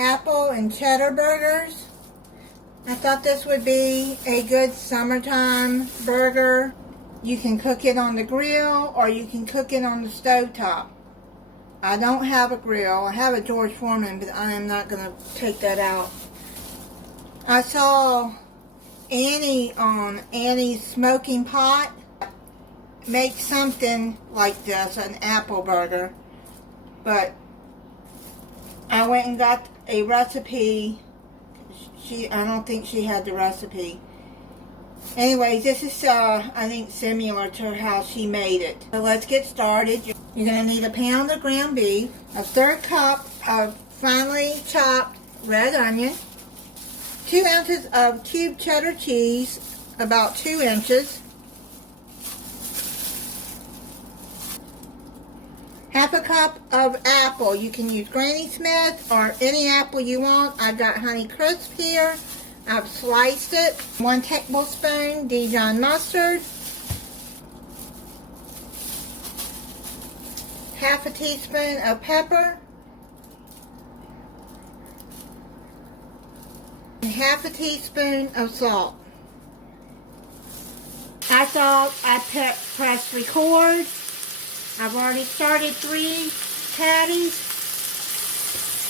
apple and cheddar burgers. I thought this would be a good summertime burger. You can cook it on the grill or you can cook it on the stovetop. I don't have a grill. I have a George Foreman, but I am not going to take that out. I saw Annie on Annie's Smoking Pot make something like this, an apple burger. But I went and got a recipe. I don't think she had the recipe. Anyway, this is, I think, similar to how she made it. So let's get started. You're going to need a pound of ground beef, a third cup of finely chopped red onion, 2 ounces of cubed cheddar cheese, about 2 inches, half a cup of apple. You can use Granny Smith or any apple you want. I've got Honey Crisp here. I've sliced it. 1 tablespoon Dijon mustard. Half a teaspoon of pepper. And half a teaspoon of salt. I thought I'd press record. I've already started 3 patties.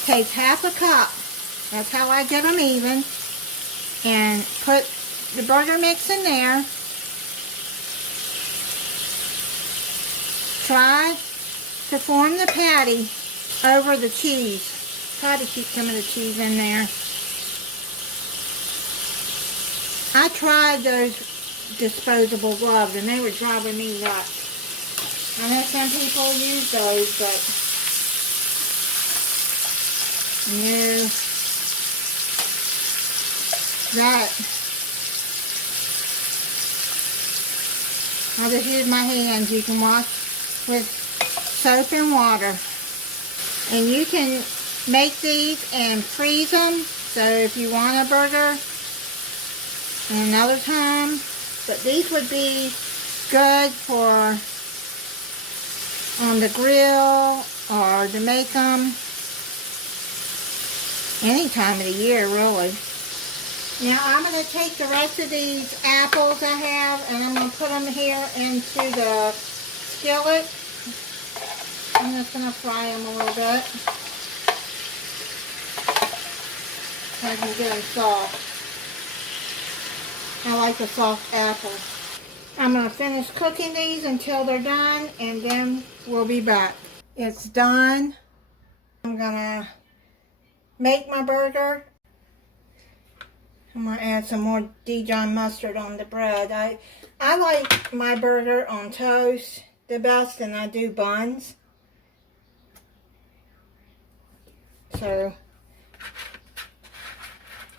Take half a cup. That's how I get them even. And put the burger mix in there. Try to form the patty over the cheese. Try to keep some of the cheese in there. I tried those disposable gloves and they were driving me nuts. I know some people use those, but no, I'll just use my hands. You can wash with soap and water. And you can make these and freeze them, so if you want a burger another time, but these would be good for on the grill or to make them any time of the year, really. Now I'm going to take the rest of these apples I have and I'm going to put them here into the skillet. I'm just going to fry them a little bit so I can get them soft. I like the soft apples. I'm going to finish cooking these until they're done and then we'll be back. It's done. I'm going to make my burger. I'm going to add some more Dijon mustard on the bread. I like my burger on toast the best than I do buns. So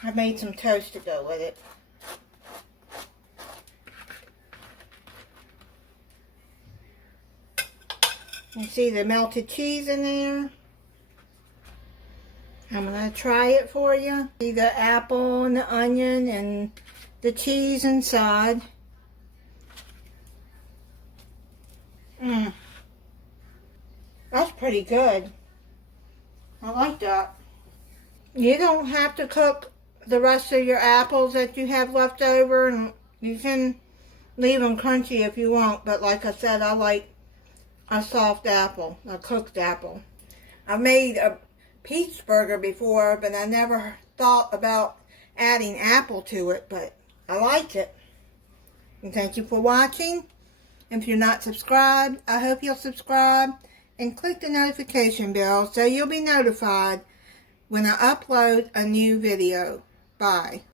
I made some toast to go with it. You see the melted cheese in there. I'm going to try it for you. See the apple and the onion and the cheese inside. That's pretty good. I like that. You don't have to cook the rest of your apples that you have left over. And you can leave them crunchy if you want. But like I said, I like a soft apple, a cooked apple. I've made a peach burger before, but I never thought about adding apple to it, but I liked it. And thank you for watching. If you're not subscribed, I hope you'll subscribe and click the notification bell so you'll be notified when I upload a new video. Bye.